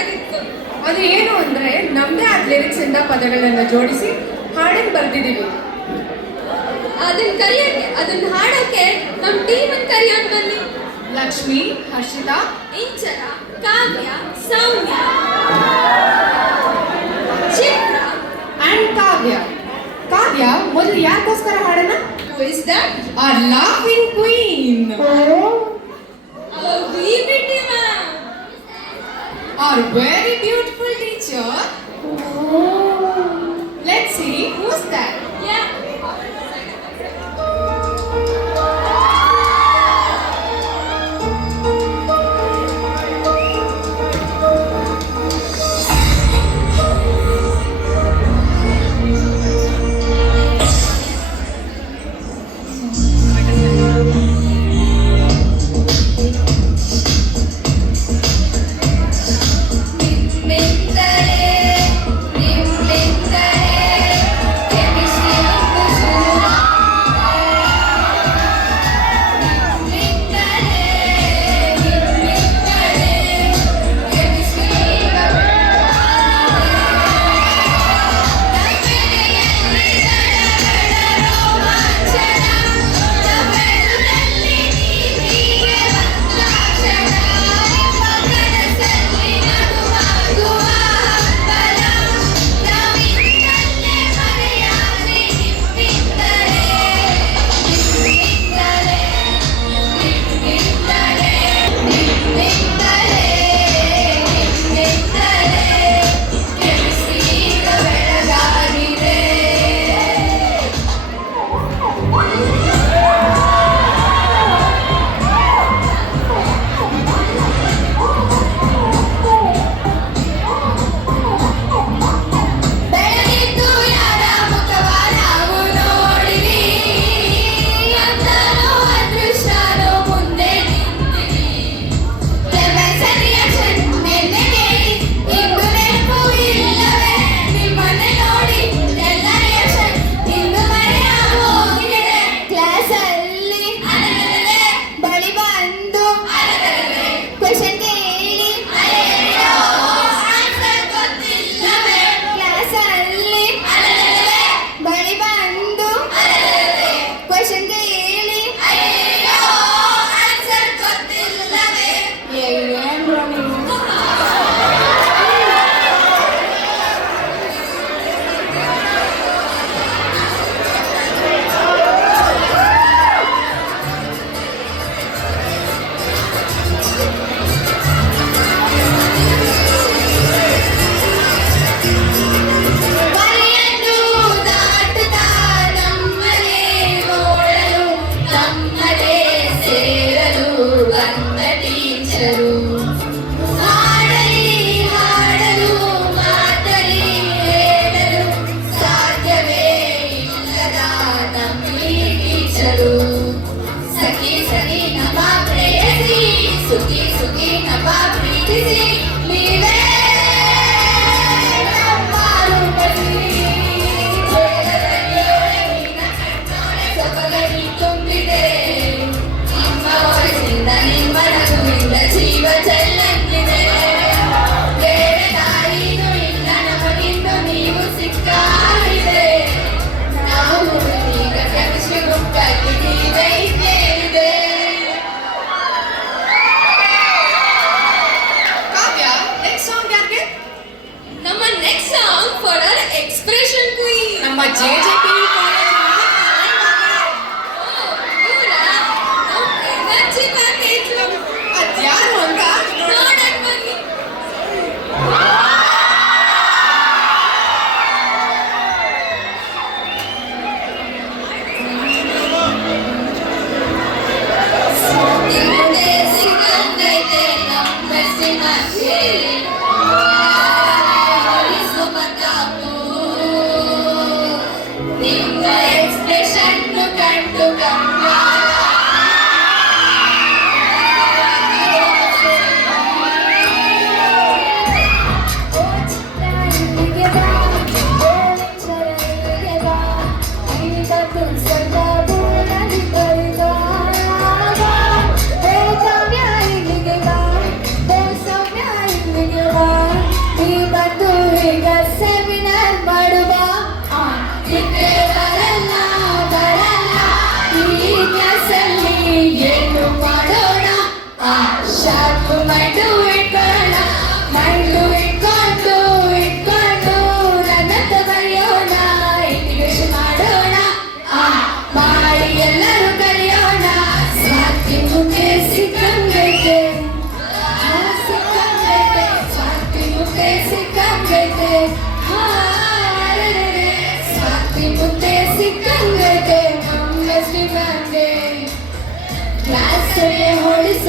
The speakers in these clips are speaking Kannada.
ಆಗಿತ್ತು. ಅದು ಏನು ಅಂದ್ರೆ ನಮ್ದೇ ಆದ ಲಿರಿಕ್ಸ್ ಇಂದ ಪದಗಳನ್ನ ಜೋಡಿಸಿ ಹಾಡನ್ನು ಬರ್ದಿದೀವಿ. ಅದನ್ನ ಹಾಡೋಕೆ ನಮ್ ಟೀಮ್ ಅನ್ನು ಕರಿಯೋಣ ಬನ್ನಿ. ಲಕ್ಷ್ಮಿ, ಹರ್ಷಿತಾ, ಇಂಚರ, ಕಾವ್ಯ, ಸೌಮ್ಯ, ಚಿತ್ರ ಅಂಡ್ ಕಾವ್ಯ. ಕಾವ್ಯ ಮೊದಲು ಯಾಕೋಸ್ಕರ ಹಾಡೋಣ? Who is that? Our laughing queen. Our BBT ma'am. Our very beautiful teacher. Let's see who's that. Yeah.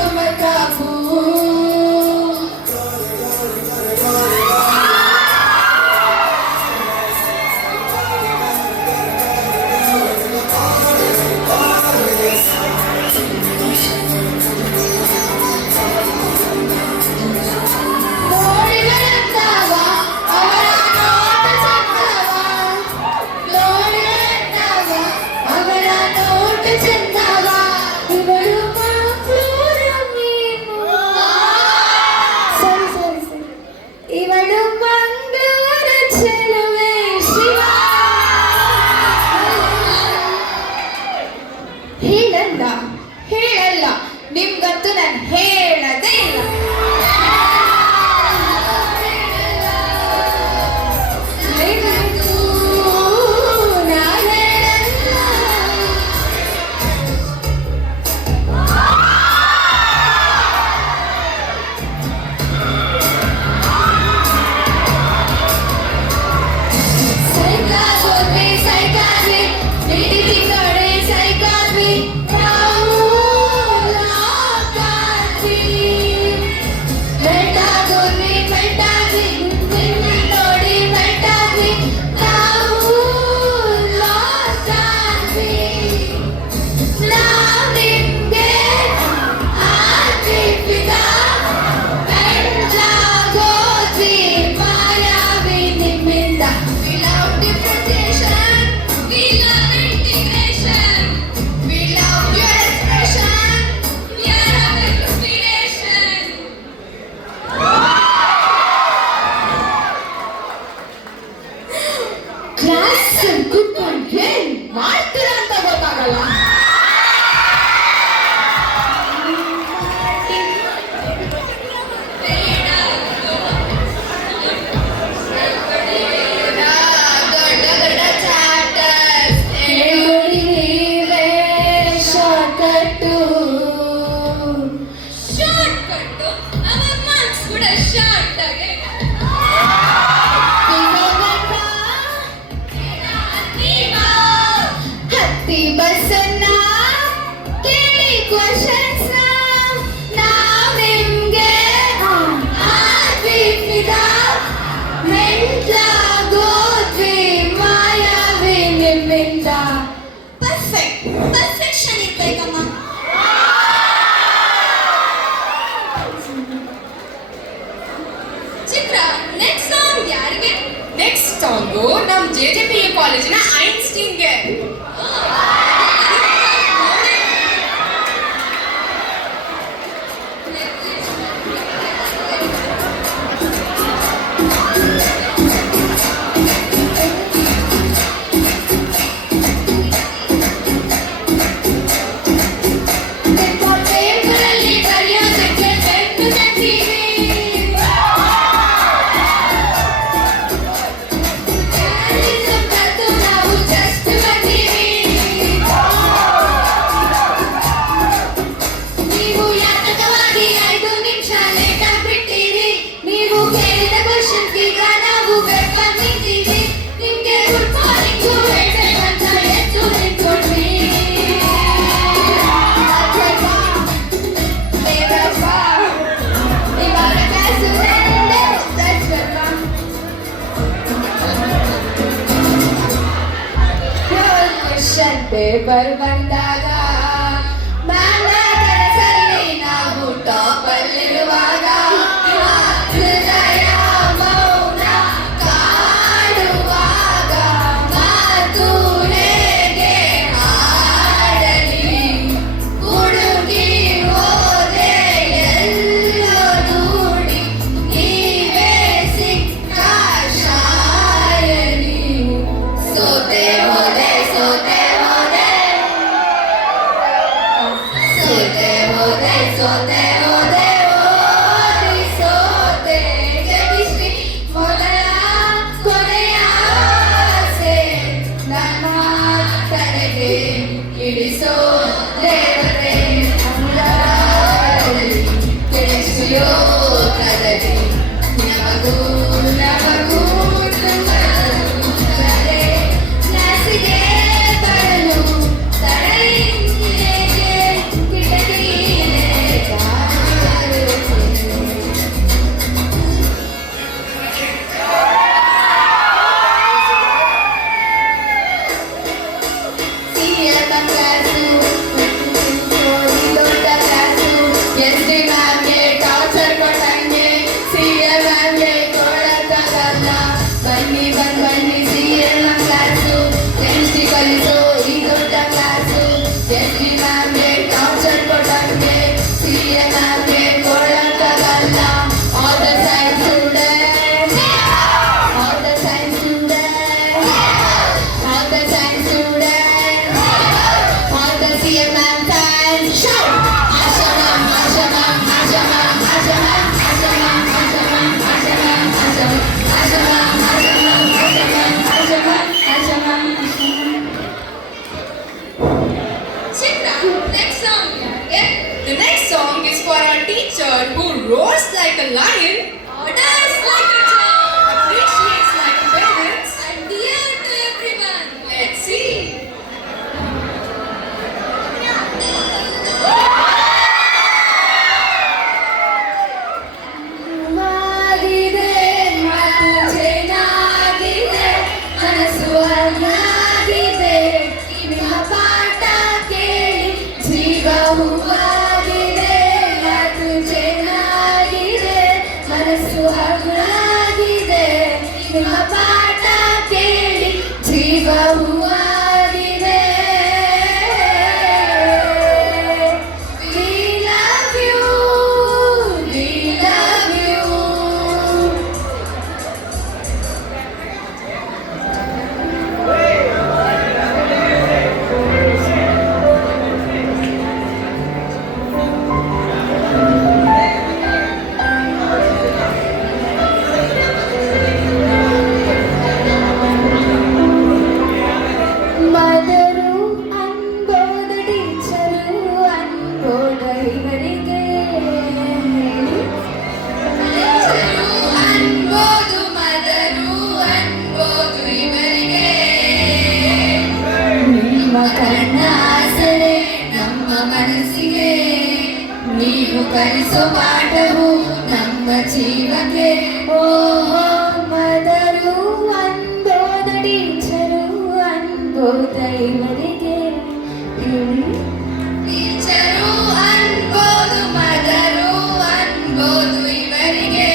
ಸಮಕಾಪು ಇವಳು ಮಂಗಳೂರ ಚೆಲುವೆ ಶಿವ ಹೇಳಲ್ಲ ನಿಮ್ಗಂತೂ ನಾನು ಹೇಳದೇ ಇಲ್ಲ ಮಾಡ್ತೀರಾ ಅಂತ ಗೊತ್ತಾಗಲ್ಲ ಬಸ್ಸನ್ನ ಕೇಳಿ ಕ್ವಶನ್ಸ್ ನಾವು ನಿಮ್ಗೆ ಮೆಂಟ್ಲಾಗೋದ್ವಿ ಮಾಯಾವಿ ನಿಮ್ಮಿಂದ ಪರ್ಫೆಕ್ಷನ್ ಇರ್ಬೇಕಮ್ಮ ಚಿತ್ರ ನೆಕ್ಸ್ಟ್ ಸಾಂಗ್ ಯಾರಿಗೆ? ನೆಕ್ಸ್ಟ್ ಸಾಂಗು ನಮ್ಮ JJPA ಕಾಲೇಜಿನ ಐನ್ಸ್ಟೀನ್ಗೆ ಪೇಪರ್ ಬಂದಾಗ ಕನಸಲ್ಲಿ ನಾವು ಟಾಪಲ್ಲಿರುವಾಗ ಹೃದಯ ಮೌನ ಕಾಡುವಾಗ ಮಾತು ಹೇಗೆ ಹಾಡಲಿ ಹುಡುಗಿ ಹೋದೆ ಎಲ್ಲೋ ದೂಡಿ ನೀವೇ ಸಿಕ್ಕ ಶಾಯರಿ ಸೋತೆ ಹೋದೆ ಹಗುರಾಗಿದೆ ನಿಮ್ಮ ಪಾಠ ಕೇಳಿ ಜೀವ ಹೂವಾಗಿದೆ. We love you, we love you. Mother ಅನ್ಬೋದು ಟೀಚರು ಅನ್ಬೋದು ಇವರಿಗೆ ಅನ್ಬೋದು ಮದರು ಅನ್ಬೋದು ಇವರಿಗೆ. ನಿಮ್ಮ ಕಣ್ಣಾಸರೆ ನಮ್ಮ ಮನಸ್ಸಿಗೆ ನೀವು ಕಲಿಸೋ ಪಾಠವು ನಮ್ಮ ಜೀವಕ್ಕೆ. ಓಹೋ ಮದರು ಅನ್ಬೋದ ಟೀಚರು ಅನ್ಬೋದ ಇವರಿಗೆ. ಟೀಚರು ಅನ್ಬೋದು ಮದರು ಅನ್ಬೋದು ಇವರಿಗೆ.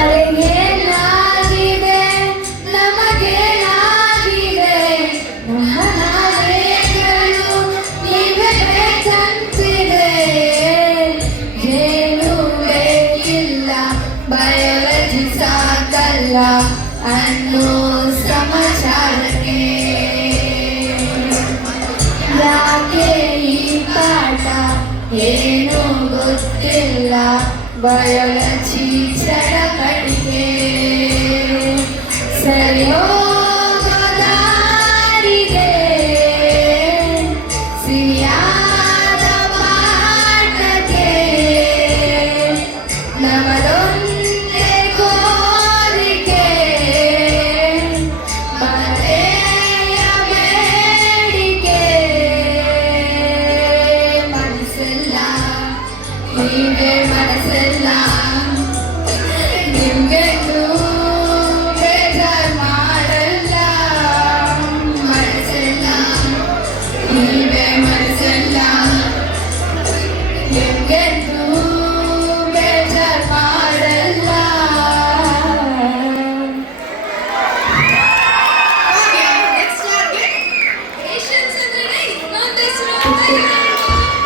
ಅರೆ ಏನಾಗಿದೆ ನಮಗೇನಾಗಿದೆ ನಮ್ಮ ನಾಳೆಗಳು ನೀವೇ ಬೇಕಂತಿದೆ. ಏನು ಬೇಕಿಲ್ಲ ಬಯೋಲಜಿ ಸಾಕಲ್ಲ ಅನ್ನೋ ಸಮಾಚಾರಕ್ಕೆ. ಯಾಕೆ ಈ ಪಾಠ ಏನು ಗೊತ್ತಿಲ್ಲ ಬಯೋಲಜಿ ಚಡಪಡಿಕೆ. ಸರಿಯೋ ದಾರಿಗೆ ಸಿರಿಯಾದ ಪಾಠಕ್ಕೆ ನಮದೊಂದೇ ಕೋರಿಕೆ ಮರೆಯ ಬೇಡಿಕೆ. ಮನಸ್ಸೆಲ್ಲ ನೀವೇ ಮನಸ್ಸೆಲ್ಲ ನಿಮ್ಗೆಂದು ಬೇಜಾರ್ ಮಾಡಲ್ಲ. ಮನಸ್ಸೆಲ್ಲ ನೀವೇ ಮನಸ್ಸೆಲ್ಲ ನಿಮ್ಗೆಂದು ಬೇಜಾರ್ ಮಾಡಲ್ಲ. ನೆಕ್ಸ್ಟ್ ಟಾರ್ಗೆಟ್ ಪೇಷನ್ಸ್ ಅಂದ್ರೆ ಇನ್ನೊಂದು ಹೆಸರು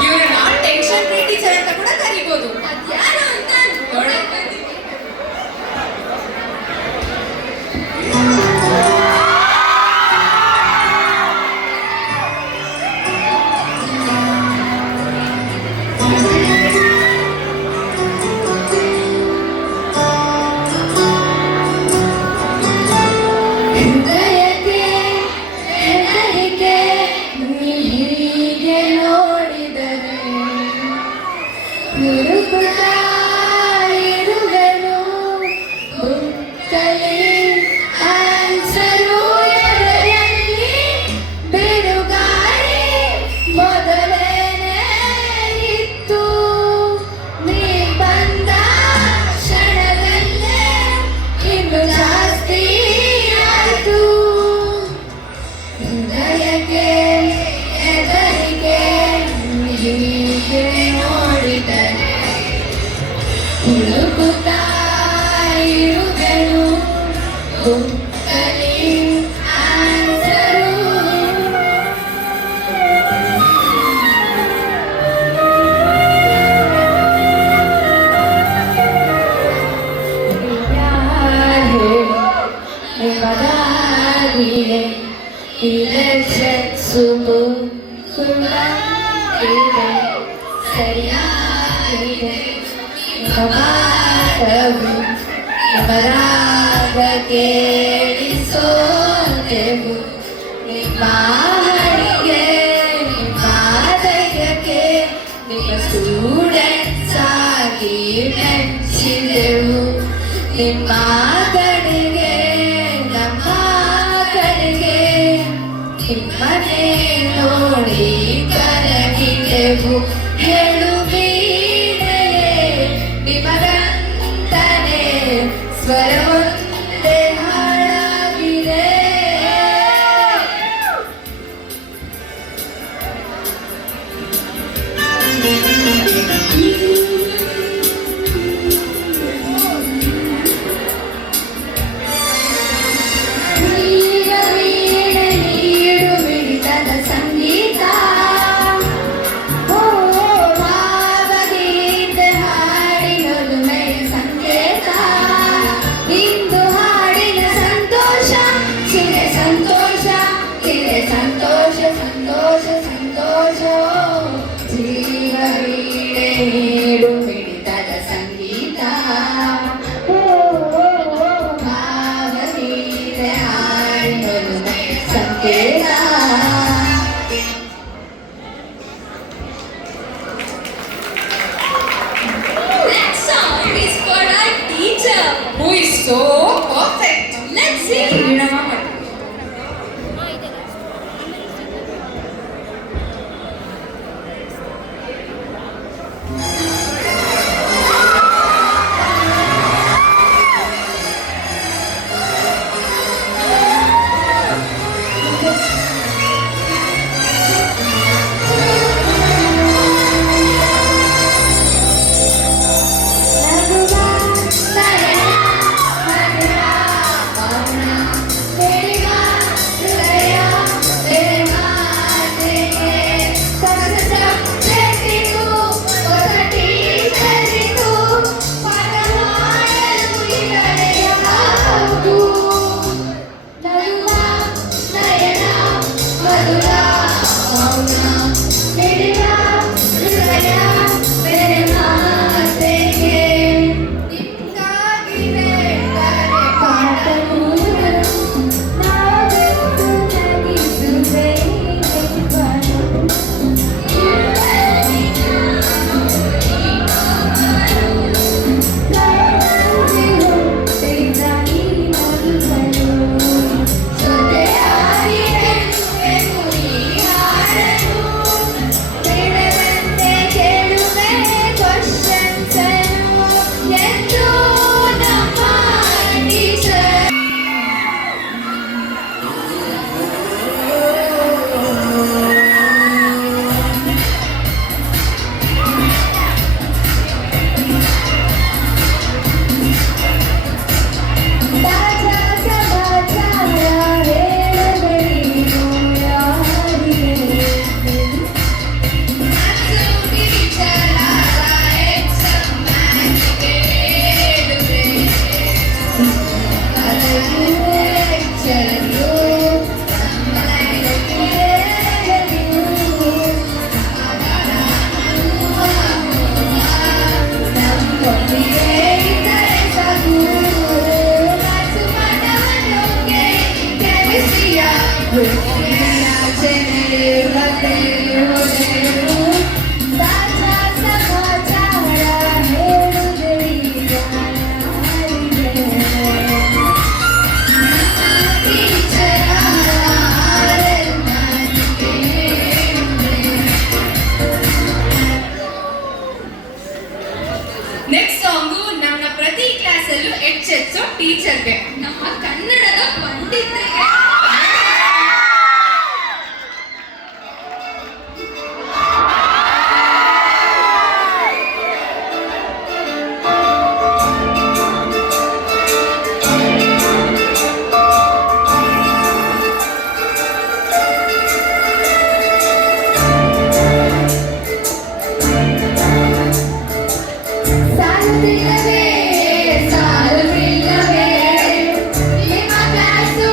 ಇವ್ರನ್ನ ಟೆನ್ಷನ್ ಫ್ರೀ ಟೀಚರ್ ಅಂತ ಕೂಡ ಕರಿಬಹುದು. ಅದ್ಯಾರು ಅಂತ ನೋಡಕ್ ಬಂದಿದ್ದೀನಿ. ಹೃದಯಕ್ಕೆ ಹೆದರಿಕೆ ನೀ ಹೀಗೆ ನೋಡಿದರೆ ಹುಡುಕುತ್ತಾ ಇರುವೆನು ಬುಕ್ಕಲಿ ಆನ್ಸರು ಎದೆಯಲ್ಲಿ ಬಿರುಗಾಳಿ ಮೊದಲೇನೇ ಇತ್ತು. ನೀ ಬಂದ ಕ್ಷಣದಲ್ಲೇ ಇನ್ನು ಜಾಸ್ತಿ ಆಯ್ತು. ಹೃದಯಕ್ಕೆ ಹೆದರಿಕೆ ಹೀಗೆ ನೋಡಿದರೆ ಹುಡುಕುತ್ತಾ ಇರುವೆನು ಬುಕ್ಕಲಿ ಆನ್ಸರು. ಯಾರು ನಿಮಗಾಗಿದೆ ಇದೆ ಸುಮು ಕೂಡ ಇದೆ ಸರಿಯಾಗಿದೆ ಪಾಠವು ನಮರಾಗ ಕೇಳಿಸೋದೆವು. ನಿಮ್ಮ ಹಾಡಿಗೆ ನಿಮ್ಮ ಧೈರ್ಯಕ್ಕೆ ನಿಮ್ಮ ಸ್ಟೂಡೆಂಟ್ಸ್ ಆಗಿ ಮೆಚ್ಚಿದೆವು. ನಿಮ್ಮ ಕಡೆಗೆ ನಮ್ಮ ಕಡೆಗೆ ನಿಮ್ಮನೆ ನೋಡಿ ಕರಗಿದೆವು. ಹೇಳು ಬೀಡೆಯೇ ನಿಮಗಂತನೇ ಸ್ವರವೊಂದೇ ಹಾಳಾಗಿದೆ. ಈಗ ವೀಣೆ ನೀಡು ಮಿಡಿತದ ಸಂಗೀತ. ಓ ಭಾವಗೀತೆ ಹಾಡಿನೊಲು ಮೆಯ ಸಂಕೇತ. ಇಂದು ಹಾಡಿನ ಸಂತೋಷ ಸಿರೆ ಸಂತೋಷ ಸಿರೆ ಸಂತೋಷ ಸಂತೋಷ ಸಂತೋಷ. ಜೀವ ವೀಣೆ ನೀಡು ಮಿಡಿತದ ಸಂಗೀತ. ಓ ಭಾವಗೀತೆ ಹಾಡಿನೊಲು ಮೆಯ ಸಂಕೇತ. Next song is for our teacher. Who is so perfect? Let's see. Veenamma ಮಾಡಿ. ನಗುವ ನಯನ ಮಧುರ ಮೌನ ಬೆಳೆವ ಹೃದಯ ತೆರೆ ಮಾತೆಗೆ. ಹೊಸ ಸಬ್ಜೆಕ್ಟಿಗೂ ಹೊಸ ಟೀಚರಿಗೂ ಪಾಠ ಮಾಡಲು ಇವಳೆಯ ಹಕ್ಕು. ನಗುವ ನಯನ ಮಧುರ ಮೌನ ಬೆಳೆವ ಹೃದಯ ತೆರೆ ಮಾತೆಗೆ. ನಿಮ್ಗಾಗಿ ಹೇಳ್ತಾರೆ ಪಾಠ ಮೂರು ನಾವೆಂದು ನಗಿಸುವೆ ಬರು. ಜೊತೆಯಾಗಿ ಹೇಳುವೆನು ಈ ಹಾಡನ್ನು. ಬಿಡದಂತೆ ಕೇಳುವೆ questions ಅನ್ನು ಎಂದು ನಮ್ಮ ಟೀಚರ್. ತಾಜಾ ಸಮಾಚಾರ ಹೇಳಬೇಕು ಯಾರಿಗೆ. ತಾಜಾ ಸಮಾಚಾರ ಹೇಳುವುದೀಗ ಯಾರಿಗೆ. ಟೀಚರ್ ನೆಕ್ಸ್ಟ್ ಸಾಂಗು ನಮ್ಮ ಪ್ರತಿ ಕ್ಲಾಸಲ್ಲೂ ಹೆಚ್ಚೆಚ್ಚು ಟೀಚರ್ಗೆ. ನಮ್ಮ ಕನ್ನಡದ ಪಂಡಿತರಿಗೆ. ಸಾಲುತ್ತಿಲ್ಲವೇ ಸಾಲುತ್ತಿಲ್ಲವೇ ನಿಮ್ಮ class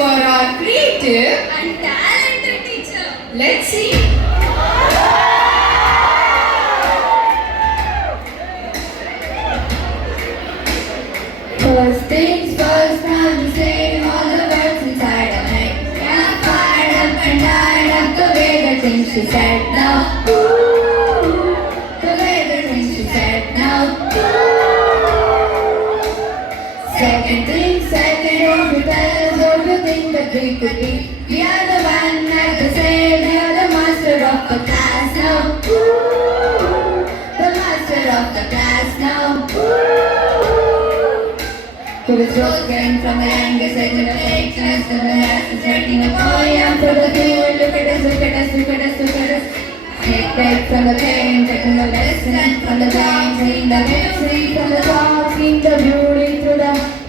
for our creative. and talented teacher. Let's see. First things first, I'm saying all the words inside of me. And I fired up and died up the way the things she said now. Ooh, the way the things she said now. Ooh. Second thing, second, don't you tell us what you think that we could be. We are the one at the same, we are the master of the class now. Ooh, the master of the class now. Ooh. Who is broken from the youngest age of ageless to the last is writing a poem for the few. Look at us, look at us, look at us, look at us. Take from the pain, taking the lesson from the pain, seeing the victory from the top, seeing the beauty through the